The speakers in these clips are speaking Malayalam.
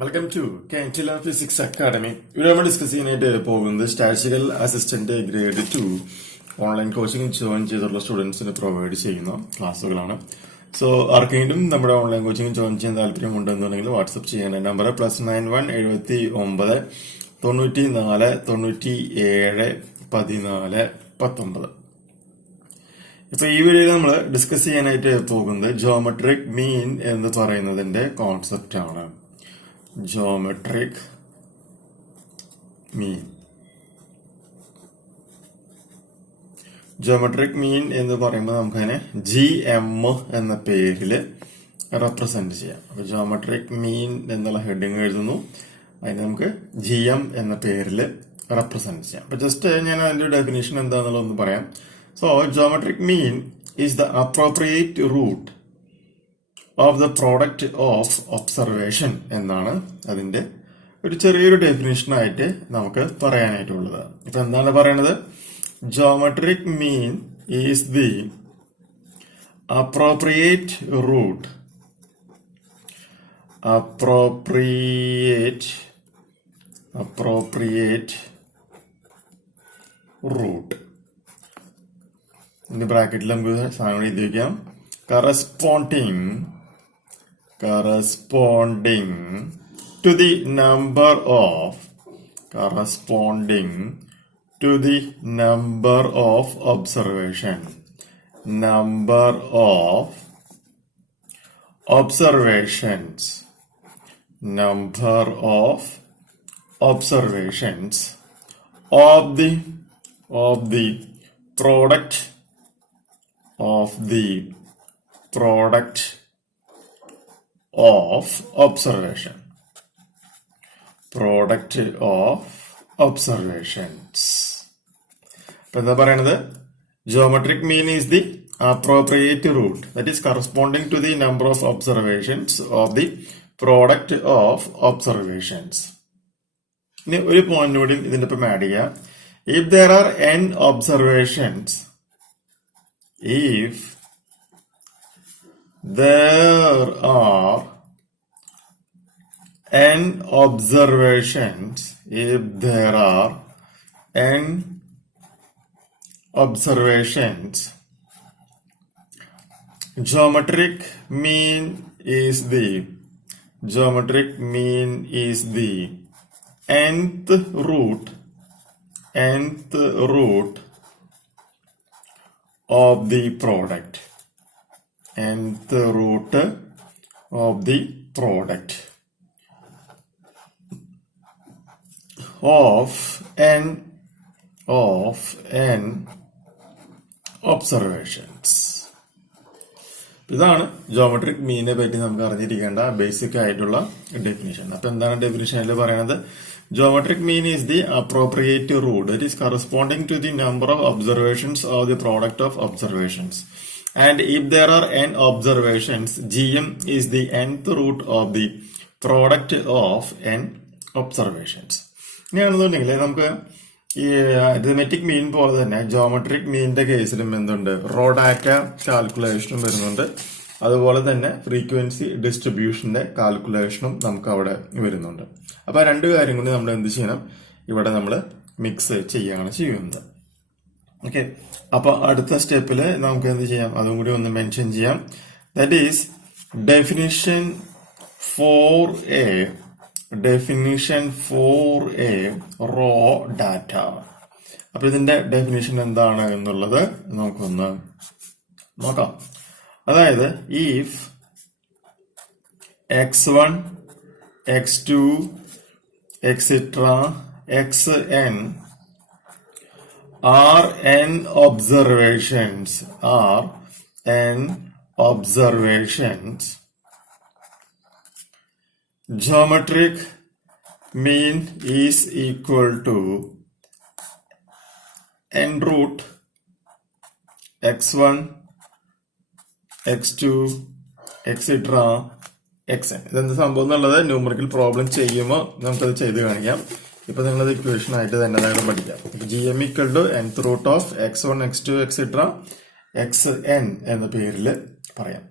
Welcome to Kantila physics academy. ഇവിടെ നമ്മൾ ഡിസ്കസ് ചെയ്യാനായിട്ട് പോകുന്നത് statistical assistant grade 2 online coaching join ചെയ്തിട്ടുള്ള സ്റ്റുഡൻസിന് പ്രൊവൈഡ് ചെയ്യുന്ന ക്ലാസ്സുകളാണ്. സോ ആർക്കെങ്കിലും നമ്മുടെ ഓൺലൈൻ കോച്ചിങ് ജോയിൻ ചെയ്യാൻ താല്പര്യമുണ്ടെന്നുണ്ടെങ്കിൽ വാട്സ്ആപ്പ് ചെയ്യേണ്ട നമ്പർ +91 79 94 97 14 19. ഇപ്പൊ ഈ വീഡിയോയിൽ നമ്മൾ ഡിസ്കസ് ചെയ്യാനായിട്ട് പോകുന്നത് ജോമെട്രിക് മീൻ എന്ന് പറയുന്നതിന്റെ കോൺസെപ്റ്റ് ആണ്. Geometric mean. ജോമെട്രിക് മീൻ എന്ന് പറയുമ്പോൾ നമുക്കതിനെ GM എന്ന പേരിൽ റെപ്രസെന്റ് ചെയ്യാം. അപ്പൊ ജോമെട്രിക് മീൻ എന്നുള്ള ഹെഡിങ് എഴുതുന്നു, അതിന് നമുക്ക് GM എന്ന പേരിൽ റെപ്രസെന്റ് ചെയ്യാം. അപ്പൊ ജസ്റ്റ് ഞാൻ അതിന്റെ ഡെഫിനേഷൻ എന്താണെന്നുള്ളത് ഒന്ന് പറയാം. So, geometric mean is the appropriate root of the product of observation എന്നാണ് അതിന്റെ ഒരു ചെറിയൊരു ഡെഫിനേഷൻ ആയിട്ട് നമുക്ക് പറയാനായിട്ടുള്ളത്. ഇപ്പൊ എന്താണ് പറയുന്നത്? Geometric mean is the appropriate root root in the bracket നമുക്ക് സാധനം എഴുതി വയ്ക്കാം. corresponding to the number of observation observations of the product of observations. ഇപ്പൊ എന്താ പറയുന്നത്? Geometric mean is the appropriate root that is corresponding to the number of observations of the product of observations. ഇനി ഒരു പോയിന്റ് കൂടി ഇതിന്റെ ഒപ്പം ആഡ് ചെയ്യാം. If there are n observations, if there are n observations, geometric mean is the nth root of the product of n observations. ഇതാണ് ജോമെട്രിക് മീനെ പറ്റി നമുക്ക് അറിഞ്ഞിരിക്കേണ്ട ബേസിക് ആയിട്ടുള്ള ഡെഫിനിഷൻ. അപ്പൊ എന്താണ് ഡെഫിനിഷനിൽ പറയുന്നത്? Geometric mean is the appropriate root that is corresponding to the number of observations of the product of observations. And if there are n observations, GM is the nth root of the product of n observations. ഇനിയാണെന്നുണ്ടെങ്കിൽ നമുക്ക് ഈ അരിത്മെറ്റിക് മീൻ പോലെ തന്നെ ജോമെട്രിക് മീനിന്റെ കേസിലും എന്തുണ്ട്? റോ ഡാറ്റ കാൽക്കുലേഷനും വരുന്നുണ്ട്. അതുപോലെ തന്നെ ഫ്രീക്വൻസി ഡിസ്ട്രിബ്യൂഷന്റെ കാൽക്കുലേഷനും നമുക്ക് അവിടെ വരുന്നുണ്ട്. അപ്പൊ രണ്ട് കാര്യം കൊണ്ട് നമ്മൾ എന്ത് ചെയ്യണം? ഇവിടെ നമ്മൾ മിക്സ് ചെയ്യുകയാണ് ചെയ്യുന്നത്. ഓക്കെ, അപ്പൊ അടുത്ത സ്റ്റെപ്പില് നമുക്ക് എന്ത് ചെയ്യാം? അതും കൂടി ഒന്ന് മെൻഷൻ ചെയ്യാം. That is definition for a raw data. അപ്പൊ ഇതിന്റെ ഡെഫിനിഷൻ എന്താണ് എന്നുള്ളത് നമുക്കൊന്ന് നോക്കാം. അതായത് if x1 x2 etc xn are n observations, geometric mean is equal to n root x1 x2 etc xn. ഇതെന്ത് സംഭവം എന്നുള്ളത് ന്യൂമറിക്കൽ പ്രോബ്ലം ചെയ്യുമ്പോൾ നമുക്കത് ചെയ്ത് കാണിക്കാം. ഇപ്പൊ നിങ്ങളത് ഇക്വേഷൻ ആയിട്ട് തന്നെ പഠിക്കാം. GM = nth root of x1 x2 etc xn എന്ന പേരിൽ പറയാം.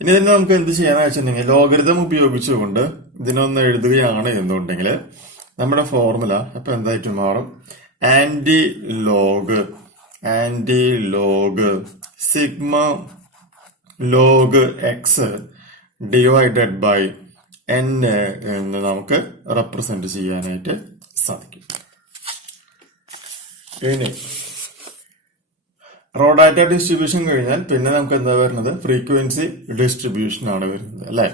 ഇനി തന്നെ നമുക്ക് എന്ത് ചെയ്യാന്ന് വെച്ചിട്ടുണ്ടെങ്കിൽ ലോഗരിതം ഉപയോഗിച്ചുകൊണ്ട് ഇതിനൊന്ന് എഴുതുകയാണ് എന്നുണ്ടെങ്കിൽ നമ്മുടെ ഫോർമുല അപ്പൊ എന്തായിട്ട് മാറും? Anti log sigma log x divided by n എന്ന് നമുക്ക് റെപ്രസെന്റ് ചെയ്യാനായിട്ട് സാധിക്കും. ഇനി റോ ഡാറ്റ ഡിസ്ട്രിബ്യൂഷൻ കഴിഞ്ഞാൽ പിന്നെ നമുക്ക് എന്താ വരുന്നത്? ഫ്രീക്വൻസി ഡിസ്ട്രിബ്യൂഷൻ ആണ് വരുന്നത് അല്ലെ.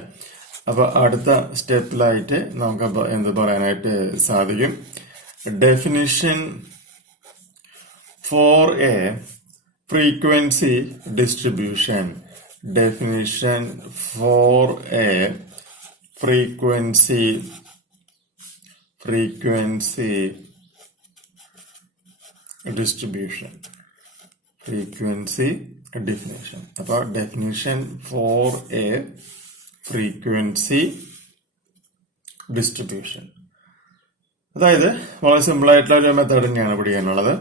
അപ്പൊ അടുത്ത സ്റ്റെപ്പിലായിട്ട് നമുക്ക് എന്ത് പറയാനായിട്ട് സാധിക്കും? Definition for a frequency distribution. Definition for a frequency distribution. Frequency definition. അപ്പോൾ definition for a frequency distribution. അതായത് വളരെ സിമ്പിൾ ആയിട്ടുള്ള ഒരു മെത്തേഡ് തന്നെയാണ് പഠിക്കാനുള്ളത്.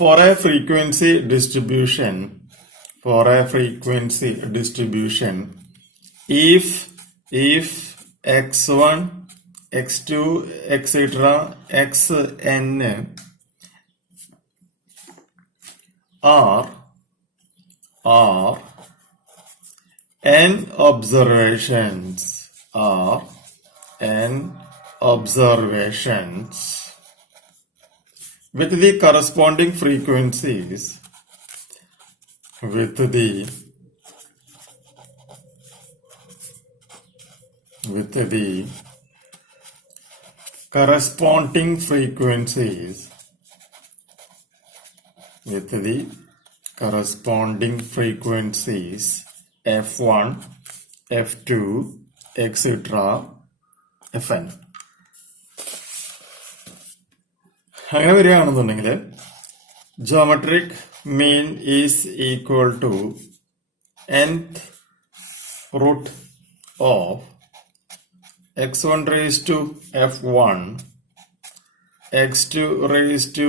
For a frequency distribution, if x1, x2, etc. xn are n observations with the corresponding frequencies with the corresponding frequencies f1, f2, etc. fn. അങ്ങനെ വരികയാണെന്നുണ്ടെങ്കിൽ geometric mean is equal to nth root of x1 raised to f1, x2 raised to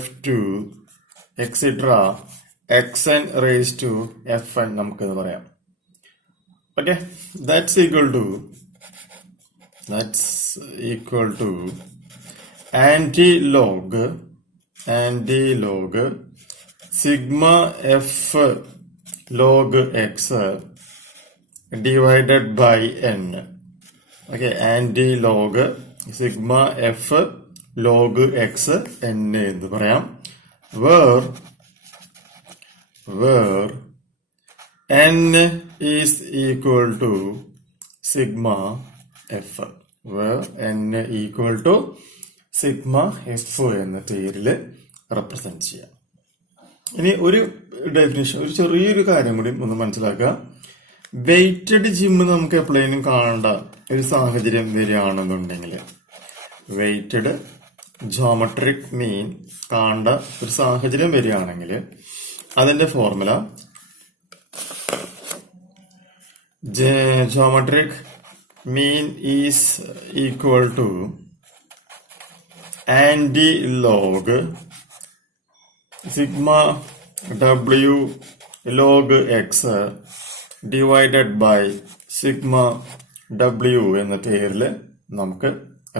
f2, etc. xn raised to fn നമുക്കെന്ന് പറയാം. Okay, that's equal to anti-log sigma f log x divided by n. Okay, anti-log sigma f log x n എന്ന് പറയാം. where n is equal to sigma f. where n equal to sigma F എന്ന പേരിൽ റെപ്രസെന്റ് ചെയ്യാം. ഇനി ഒരു ഡെഫിനിഷൻ, ഒരു ചെറിയൊരു കാര്യം കൂടി ഒന്ന് മനസ്സിലാക്കുക. വെയ്റ്റഡ് ജിമ്മ് നമുക്ക് എപ്പോഴേലും കാണേണ്ട ഒരു സാഹചര്യം വരികയാണെന്നുണ്ടെങ്കിൽ, വെയ്റ്റഡ് ജോമെട്രിക് മീൻ കാണേണ്ട ഒരു സാഹചര്യം വരികയാണെങ്കിൽ അതിന്റെ formula geometric mean is equal to anti-log sigma w log x divided by sigma w എന്ന പേരിൽ നമുക്ക്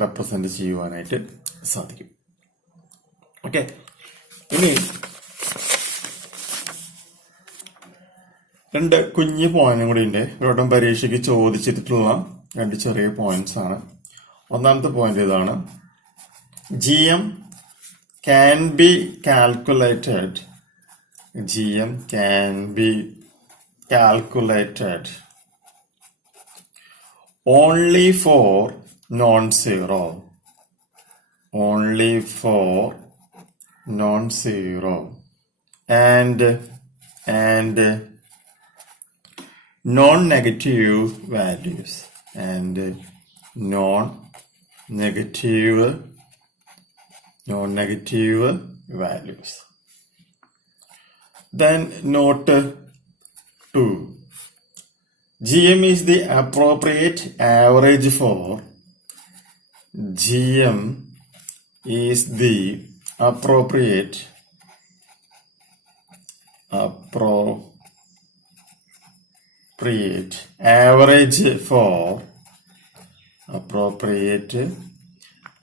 റെപ്രസെന്റ് ചെയ്യുവാനായിട്ട് സാധിക്കും. ഓക്കെ, ഇനി രണ്ട് കുഞ്ഞു പോയിന്റും കൂടി ഉണ്ട്. ഇവിടെ പരീക്ഷയ്ക്ക് ചോദിച്ചിട്ടുള്ള രണ്ട് ചെറിയ പോയിന്റ്സ് ആണ്. ഒന്നാമത്തെ പോയിന്റ് ഇതാണ്: GM can be calculated only for non-zero and non-negative values non-negative values. Then note 2. GM is the appropriate average for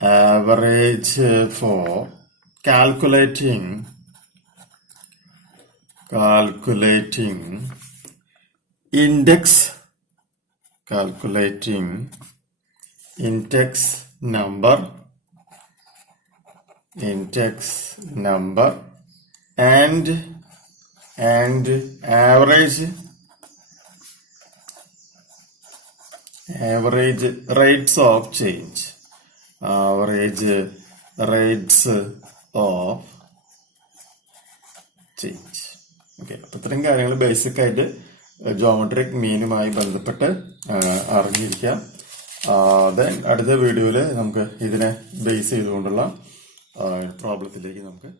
average for calculating index number and average rates of change. Okay, അപ്പൊ ഇത്രയും കാര്യങ്ങൾ ബേസിക് ആയിട്ട് ജോമെട്രിക് മീനുമായി ബന്ധപ്പെട്ട് അറിഞ്ഞിരിക്കാം. ദെൻ അടുത്ത വീഡിയോയിൽ നമുക്ക് ഇതിനെ ബേസ് ചെയ്തുകൊണ്ടുള്ള പ്രോബ്ലത്തിലേക്ക് നമുക്ക്